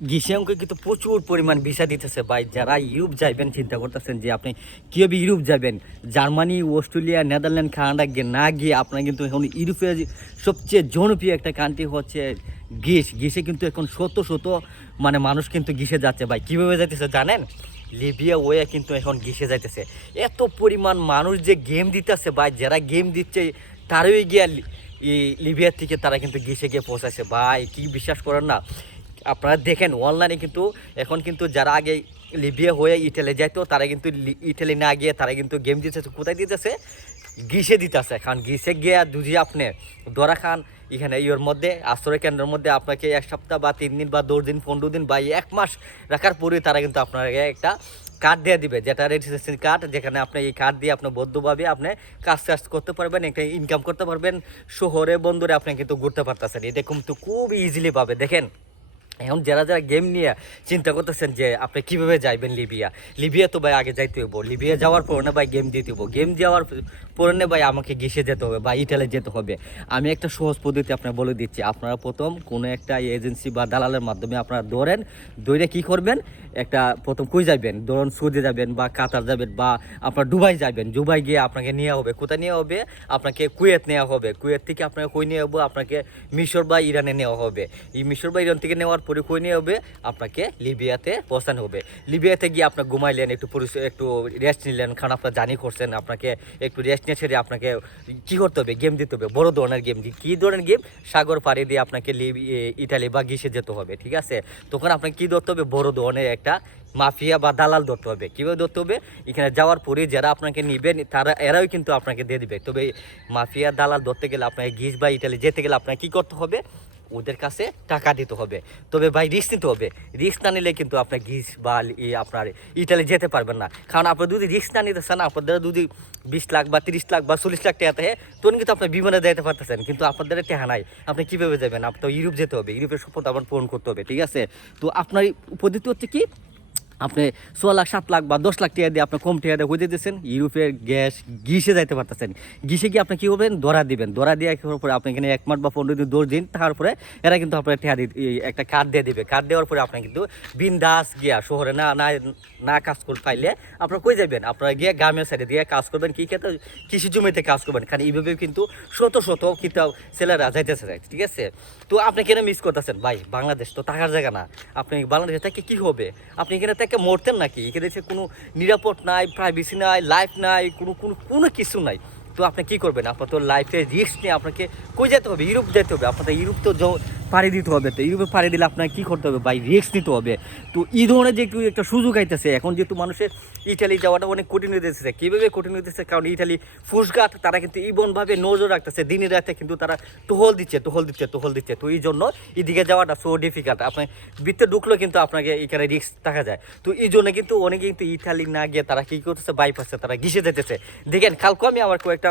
গিসেমকে কিন্তু প্রচুর পরিমাণ ভিসা দিতেছে ভাই। যারা ইউরোপ যাইবেন চিন্তা করতেছেন যে আপনি কীভাবে ইউরোপ যাবেন, জার্মানি, অস্ট্রেলিয়া, নেদারল্যান্ড, কানাডা না গিয়ে আপনার কিন্তু এখন ইউরোপের সবচেয়ে জনপ্রিয় একটা কান্ট্রি হচ্ছে গ্রিস। গ্রিসে কিন্তু এখন শত শত মানে মানুষ কিন্তু গ্রিসে যাচ্ছে ভাই। কীভাবে যাইতেছে জানেন? লিবিয়া ওয়ে কিন্তু এখন গ্রিসে যাইতেছে। এত পরিমাণ মানুষ যে গেম দিতেছে ভাই, যারা গেম দিচ্ছে তারই গিয়া এই লিবিয়ার থেকে তারা কিন্তু গ্রিসে গিয়ে পৌঁছাচ্ছে ভাই। কি বিশ্বাস করেন না? আপনারা দেখেন অনলাইনে কিন্তু এখন কিন্তু যারা আগে লিবিয়া হয়ে ইটালি যাইতো তারা কিন্তু ইটালি না গিয়ে তারা কিন্তু গেম দিতেছে। কোথায় দিতেছে? গ্রিসে দিতেছে। কারণ গ্রিসে গিয়ে যদি আপনি ধরা খান এখানে ইয়ের মধ্যে আশ্রয় কেন্দ্রের মধ্যে আপনাকে 1 সপ্তাহ বা 3 দিন বা 10 দিন 15 দিন বা 1 মাস রাখার পরে তারা কিন্তু আপনাকে একটা কার্ড দিয়ে দিবে, যেটা রেজিস্ট্রেশন কার্ড, যেখানে আপনি এই কার্ড দিয়ে আপনি বদ্ধভাবে আপনি কাজ করতে পারবেন, একটা ইনকাম করতে পারবেন, শহরে বন্দরে আপনি কিন্তু ঘুরতে পারতেছেন। এটা কিন্তু খুব ইজিলি পাবে। দেখেন এখন যারা যারা গেম নিয়ে চিন্তা করতেছেন যে আপনি কীভাবে যাইবেন লিবিয়া তো ভাই আগে যাইতে হইব। লিবিয়া যাওয়ার পর না ভাই গেম দিতে হইব। গেম যাওয়ার পরে না ভাই আমাকে গ্রিসে যেতে হবে বা ইটালি যেতে হবে। আমি একটা সহজ পদ্ধতি আপনার বলে দিচ্ছি। আপনারা প্রথম কোনো একটা এজেন্সি বা দালালের মাধ্যমে আপনারা দৌড়ে কী করবেন, একটা প্রথম কই যাবেন, ধরুন সৌদি যাবেন বা কাতার যাবেন বা আপনার দুবাই যাবেন। দুবাই গিয়ে আপনাকে নেওয়া হবে, কোথায় নেওয়া হবে? আপনাকে কুয়েত নেওয়া হবে। কুয়েত থেকে আপনাকে কই নিয়ে যাবো? আপনাকে মিশর বা ইরানে নেওয়া হবে। এই মিশর বা ইরান থেকে নেওয়ার পরে কই নিয়ে হবে? আপনাকে লিবিয়াতে পৌঁছানো হবে। লিবিয়াতে গিয়ে আপনার ঘুমাইলেন, একটু রেস্ট নিলেন, কারণ আপনার জার্নি করছেন, আপনাকে একটু রেস্ট নিয়ে ছেড়ে আপনাকে কী করতে হবে? গেম দিতে হবে, বড় ধরনের গেম। কী ধরনের গেম? সাগর পাড়ি দিয়ে আপনাকে ইটালি বা গ্রিসে যেতে হবে, ঠিক আছে? তখন আপনাকে কী ধরতে হবে? বড় ধরনের একটা মাফিয়া বা দালাল ধরতে হবে। কীভাবে ধরতে হবে? এখানে যাওয়ার পরে যারা আপনাকে নেবেন এরাও কিন্তু আপনাকে দিয়ে দেবে। তবে মাফিয়া দালাল ধরতে গেলে আপনাকে গ্রিস বা ইটালি যেতে গেলে আপনাকে কী করতে হবে? ওদের কাছে টাকা দিতে হবে। তবে ভাই রিস্ক নিতে হবে। রিস্ক না নিলে কিন্তু আপনার গ্রিস বা আপনার ইটালি যেতে পারবেন না। কারণ আপনার যদি রিস্ক না নিতে চান, আপনাদের যদি 20 লাখ বা 30 লাখ বা 40 লাখ টাকা থাকে, তখন কিন্তু আপনার বিমানে যেতে পারতেছেন, কিন্তু আপনাদের টাকা নাই। আপনি কীভাবে যাবেন? আপনার ইউরোপ যেতে হবে, ইউরোপের স্বপ্ন আপনার পূরণ করতে হবে, ঠিক আছে? তো আপনার পদ্ধতি হচ্ছে কি, আপনি 6 লাখ 7 লাখ বা 10 লাখ টাকা দিয়ে আপনি কম টাকা দিয়ে হয়ে যেতেছেন ইউরোপের গ্রিসে যাইতে পারতেছেন। গ্রিসে গিয়ে আপনি কী করবেন? ধরা দিবেন। ধরা দিয়ে পরে আপনি এখানে 1 মাস বা 15 দিন 10 দিন থাকার পরে এরা কিন্তু আপনার টাকা একটা কার্ড দিয়ে দিবে। কার্ড দেওয়ার পরে আপনি কিন্তু বিন্দাস গিয়া শহরে না কাজ করতে পাইলে আপনার কই যাবেন? আপনারা গিয়ে গ্রামের সাইডে দিয়ে কাজ করবেন, কী ক্ষেত্রে? কৃষি জমিতে কাজ করবেন। কারণ এইভাবে কিন্তু শত শত কিন্তু ছেলেরা যাইতেছে, ঠিক আছে? তো আপনি কেন মিস করতেছেন ভাই? বাংলাদেশ তো থাকার জায়গা না। আপনি বাংলাদেশে থেকে কী হবে? আপনি এখানে থেকে মরতেন নাকি? এখানে এসে কোনো নিরাপদ নাই, প্রাইভেসি নাই, লাইফ নাই, কোনো কিছু নাই। তো আপনি কী করবেন? আপনার তো লাইফে রিস্ক নিয়ে আপনাকে কই যেতে হবে? ইউরোপ যেতে হবে। আপনার ইউরোপ তো পাড়ি দিতে হবে। তো ইউরোপে পাড়ি দিলে আপনাকে কী করতে হবে ভাই? রিস্ক নিতে হবে। তো এই ধরনের যে একটা সুযোগ আইতেছে এখন, যেহেতু মানুষের ইটালি যাওয়াটা অনেক কঠিন হয়ে যাচ্ছে। কীভাবে কঠিন হইতেছে? কারণ ইটালি ফুসগাত, তারা কিন্তু ইবনভাবে নজর রাখতেছে, দিনে রাতে কিন্তু তারা টহল দিচ্ছে। তো এই জন্য এদিকে যাওয়াটা সো ডিফিকাল্ট। আপনি বৃত্তে ঢুকলেও কিন্তু আপনাকে এখানে রিস্ক দেখা যায়। তো এই জন্য কিন্তু অনেকে কিন্তু ইটালি না গিয়ে তারা কী করতেছে? বাইপাসে তারা ঘিসে যেতেছে। দেখেন কালকে আমি আমার কয়েকটা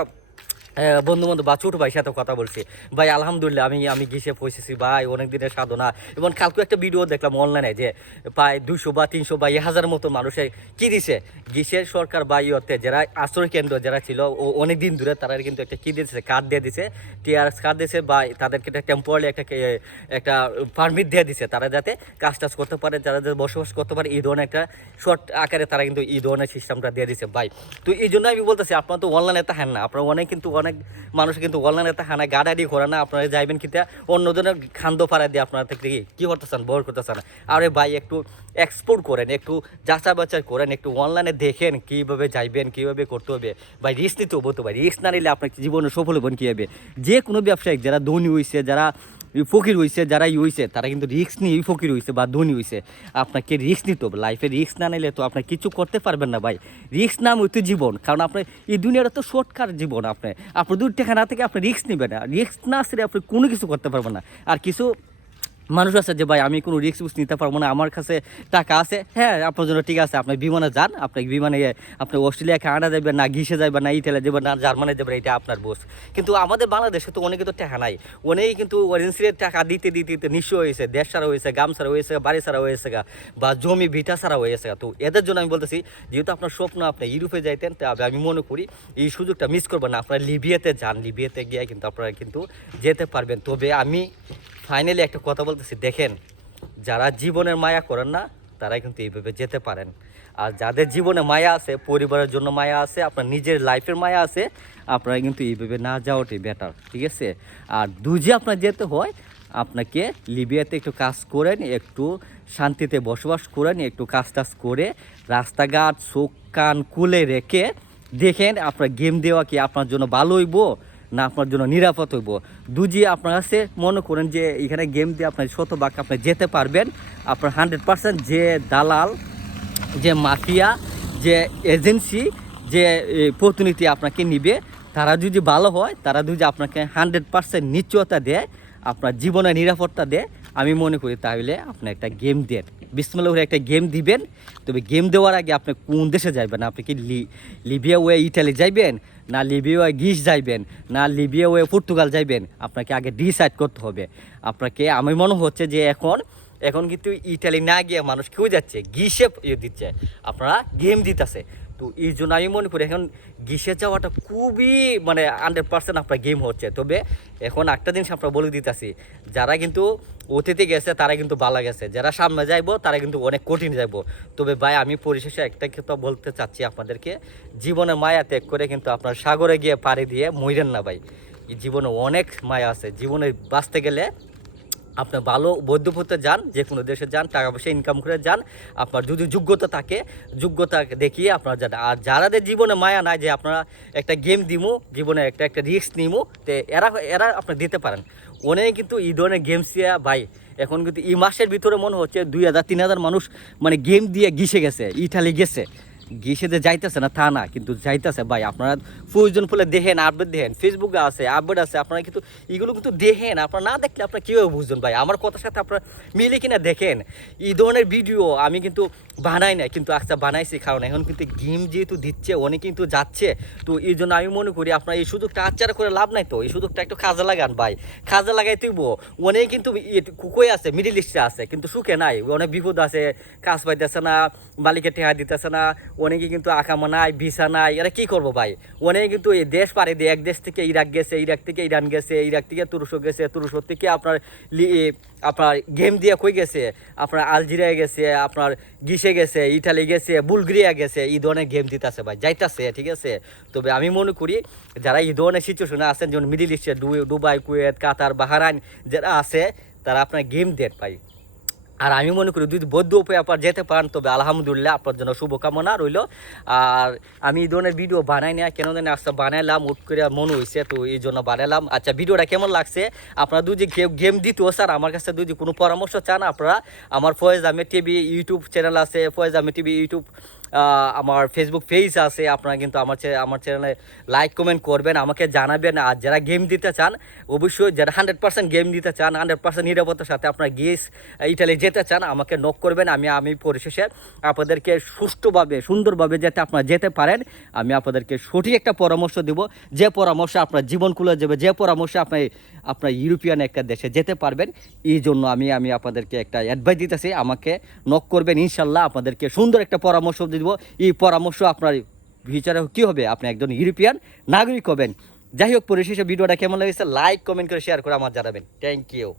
বন্ধু বা ছোটো ভাইয়ের সাথে কথা বলছি। ভাই আলহামদুলিল্লাহ আমি ঘিসে পৌঁছেছি ভাই, অনেক দিনের সাধনা। এবং কালকে একটা ভিডিও দেখলাম অনলাইনে, যে প্রায় 200 বা 300 বা 1000 মতো মানুষের কী দিছে ঘিসের সরকার বা ইয়েতে যারা আশ্রয় কেন্দ্র যারা ছিল অনেক দিন ধরে, তারা কিন্তু একটা কী দিয়েছে? কার্ড দিয়ে দিছে, টিআরএস কার্ড দিয়েছে, বা তাদেরকে একটা টেম্পোরারি একটা পারমিট দিয়ে দিছে, তারা যাতে কাজ টাজ করতে পারে, যারা যাতে বসবাস করতে পারে, এই ধরনের একটা শর্ট আকারে তারা কিন্তু এই ধরনের সিস্টেমটা দিয়ে দিছে ভাই। তো এই জন্য আমি বলতেছি, আপনারা তো অনলাইনে তাহান না, আপনারা অনেক মানুষ কিন্তু অনলাইনে তাহান না, গাড়াড়ি ঘোরা না, আপনারা যাইবেন কিতা অন্যজনের খান্দ ফাড়া দিয়ে আপনারা থেকে কী করতেছেন? বহর করতেছেন। আরে ভাই একটু এক্সপ্লোর করেন, একটু যাচাই বাছাই করেন, একটু অনলাইনে দেখেন কীভাবে যাইবেন, কীভাবে করতে হবে ভাই। রিস্ক নিতে হবে তো ভাই। রিস্ক না নিলে আপনার জীবনে সফল হবেন কীভাবে? যে কোনো ব্যবসায়িক যারা ধনী হয়েছে, যারা ফকির হয়েছে, যারা হয়েছে, তারা কিন্তু রিস্ক নিয়েই ফকির হয়েছে বা ধনী হয়েছে। আপনাকে রিস্ক নিতে হবে। লাইফে রিস্ক না নিলে তো আপনি কিছু করতে পারবেন না ভাই। রিস্ক নাম হইতে জীবন। কারণ আপনার এই দুনিয়াটা তো শর্টকাট জীবন। আপনার 2 টাকা না থেকে আপনি রিস্ক নেবেন না। রিস্ক না আসলে আপনি কোনো কিছু করতে পারবেন না। আর কিছু মানুষ আছে যে ভাই আমি কোনো রিস্ক নিতে পারবো না, আমার কাছে টাকা আছে। হ্যাঁ, আপনার জন্য ঠিক আছে, আপনি বিমানে যান, আপনি বিমানে আপনি অস্ট্রেলিয়া কানাডা যাবেন না, গ্রিসে যাবেন না, ইটালি যাবেন না, জার্মানি যাবেন, এটা আপনার বোস। কিন্তু আমাদের বাংলাদেশে তো অনেকে তো টাকা নাই, অনেকেই কিন্তু এজেন্সির টাকা দিতে নিঃস্ব হয়েছে, দেশ ছাড়া হয়েছে, গাম ছাড়া হয়েছে, বাড়ি ছাড়া হয়েছে বা জমি ভিটা ছাড়া হয়েছে। তো এদের জন্য আমি বলতেছি, যেহেতু আপনার স্বপ্ন আপনি ইউরোপে যাইতেন, তবে আমি মনে করি এই সুযোগটা মিস করবেন না। আপনারা লিবিয়াতে যান, লিবিয়াতে গিয়ে কিন্তু আপনারা কিন্তু যেতে পারবেন। তবে আমি ফাইনালি একটা কথা বলতেছি, দেখেন যারা জীবনের মায়া করেন না তারাই কিন্তু এইভাবে যেতে পারেন। আর যাদের জীবনে মায়া আছে, পরিবারের জন্য মায়া আছে, আপনার নিজের লাইফের মায়া আছে, আপনারা কিন্তু এইভাবে না যাওয়াটাই বেটার, ঠিক আছে। আর দুজি আপনার যেতে হয়, আপনাকে লিবিয়াতে একটু কাজ করেন, একটু শান্তিতে বসবাস করেন, একটু কাজ টাজ করে রাস্তাঘাট চোখ কান খুলে রেখে দেখেন আপনার গেম দেওয়া কি আপনার জন্য ভালো হইব না আপনার জন্য নিরাপদ হইব। দুজি আপনার কাছে মনে করেন যে এখানে গেম দিয়ে আপনার শতভাগ আপনি যেতে পারবেন, আপনার 100% যে দালাল, যে মাফিয়া, যে এজেন্সি, যে প্রতিনিধি আপনাকে নিবে, তারা যদি ভালো হয়, তারা যদি আপনাকে 100% নিশ্চয়তা দেয়, আপনার জীবনের নিরাপত্তা দেয়, আমি মনে করি তাহলে আপনি একটা গেম দেন, বিসমিল্লাহ করে একটা গেম দিবেন। তবে গেম দেওয়ার আগে আপনি কোন দেশে যাইবেন, আপনি কি লিবিয়া ওয়ে ইটালি যাইবেন, না লিবিয়া ওয়ে গ্রিস যাইবেন, না লিবিয়া ওয়ে পর্তুগাল যাইবেন, আপনাকে আগে ডিসাইড করতে হবে। আপনাকে আমি মনে হচ্ছে যে এখন কিন্তু ইটালি না গিয়ে মানুষ কেউ যাচ্ছে গ্রিসে দিচ্ছে, আপনারা গেম দিতেছে। তো এই জন্য আমি মনে করি এখন গ্রিসে যাওয়াটা খুবই মানে 100% আপনার গেম হচ্ছে। তবে এখন একটা জিনিস আপনারা বলে দিতেছি, যারা কিন্তু অতীতে গেছে তারা কিন্তু ভালো গেছে, যারা সামনে যাইবো তারা কিন্তু অনেক কঠিন যাইবো। তবে ভাই আমি পরিশেষে একটা কথা বলতে চাচ্ছি আপনাদেরকে, জীবনে মায়া ত্যাগ করে কিন্তু আপনার সাগরে গিয়ে পাড়ি দিয়ে মইরেন না ভাই। এই জীবনে অনেক মায়া আছে, জীবনে বাঁচতে গেলে আপনার ভালো বৈধপথে যান, যে কোনো দেশে যান, টাকা পয়সা ইনকাম করে যান, আপনার যদি যোগ্যতা থাকে যোগ্যতা দেখিয়ে আপনারা যান। আর যারাদের জীবনে মায়া নাই যে আপনারা একটা গেম দিমু, জীবনে একটা রিস্ক নিমু, তো এরা আপনার দিতে পারেন। অনেক কিন্তু এই ধরনের গেমস দিয়া ভাই এখন কিন্তু এই মাসের ভিতরে মনে হচ্ছে 2000-3000 মানুষ মানে গেম দিয়ে ঘিসে গেছে, ইটালি গেছে। গিয়ে যে যাইতেছে না তা না, কিন্তু যাইতেছে ভাই। আপনারা প্রয়োজন ফলে দেখেন, আপডেট দেখেন, ফেসবুকে আছে, আপডেট আছে, আপনারা কিন্তু এগুলো কিন্তু দেখেন। আপনারা না দেখলে আপনারা কীভাবে বুঝবেন ভাই? আমার কথার সাথে আপনারা মিলে কিনা দেখেন। এই ধরনের ভিডিও আমি কিন্তু বানাই না, কিন্তু আজকে বানাইছি, কারণ এখন কিন্তু গেম যেহেতু দিচ্ছে অনেক কিন্তু যাচ্ছে। তো এই জন্য আমি মনে করি আপনারা এই সুযোগটা আচ্ছারা করে লাভ নাই, তো এই সুযোগটা একটু কাজে লাগান ভাই। কাজে লাগাই তুইব। অনেক কিন্তু কুকোই আছে, মিডিল ইস্টে আছে, কিন্তু সুখে নাই, অনেক বিপদ আছে, কাজ পাইতেছে না, মালিকের টেহা দিতেছে না, অনেকে কিন্তু আকামা নাই, ভিসা নাই, এরা কী করবো ভাই? অনেকে কিন্তু এই দেশ পাড়ি দিয়ে এক দেশ থেকে ইরাক গেছে, ইরাক থেকে ইরান গেছে, ইরাক থেকে তুরস্ক গেছে, তুরস্ক থেকে আপনার গেম দিয়ে কই গেছে, আপনার আলজেরিয়া গেছে, আপনার গ্রিসে গেছে, ইটালি গেছে, বুলগেরিয়া গেছে, এই ধরনের গেম দিতেছে ভাই, যাইতেছে, ঠিক আছে। তবে আমি মনে করি যারা এই ধরনের সিচুয়েশনে আছেন, যেমন মিডিল ইস্টে দুবাই, কুয়েত, কাতার, বাহরাইন যারা আছে, তারা আপনার গেম দেন ভাই। আর আমি মনে করি যদি বৈধ উপায়ে আপনার যেতে পারেন, তবে আলহামদুলিল্লাহ, আপনার জন্য শুভকামনা রইল। আর আমি এই ধরনের ভিডিও বানাই না, কেন জানি আজকে বানাইলাম, উঠ করে মনে হয়েছে, তো এই জন্য বানাইলাম। আচ্ছা, ভিডিওটা কেমন লাগছে? আপনারা যদি গেম দিত স্যার, আমার কাছে যদি কোনো পরামর্শ চান, আপনারা আমার Faiz Ahmed TV YouTube channel আছে, ফয়েজ আহমেদ টিভি ইউটিউব, আমার ফেসবুক পেজ আছে, আপনারা কিন্তু আমার চ্যানেলে লাইক কমেন্ট করবেন, আমাকে জানাবেন। আর যারা গেম দিতে চান, অবশ্যই যারা 100% গেম দিতে চান, 100% নিরাপত্তার সাথে আপনারা গ্রিস, ইটালি যেতে চান, আমাকে নক করবেন। আমি পরিশেষে আপনাদেরকে সুষ্ঠুভাবে, সুন্দরভাবে যাতে আপনারা যেতে পারেন, আমি আপনাদেরকে সঠিক একটা পরামর্শ দেব, যে পরামর্শ আপনার জীবন খুলে যাবে, যে পরামর্শ আপনার ইউরোপিয়ান একটা দেশে যেতে পারবেন। এই জন্য আমি আপনাদেরকে একটা অ্যাডভাইস দিতেছি, আমাকে নক করবেন, ইনশাল্লাহ আপনাদেরকে সুন্দর একটা পরামর্শ দিব। এই পরামর্শ আপনার বিচারে কী হবে, আপনি একজন ইউরোপিয়ান নাগরিক হবেন। যাই হোক, পরিশেষে ভিডিওটা কেমন লেগেছে লাইক কমেন্ট করে শেয়ার করে আমার জানাবেন। Thank you.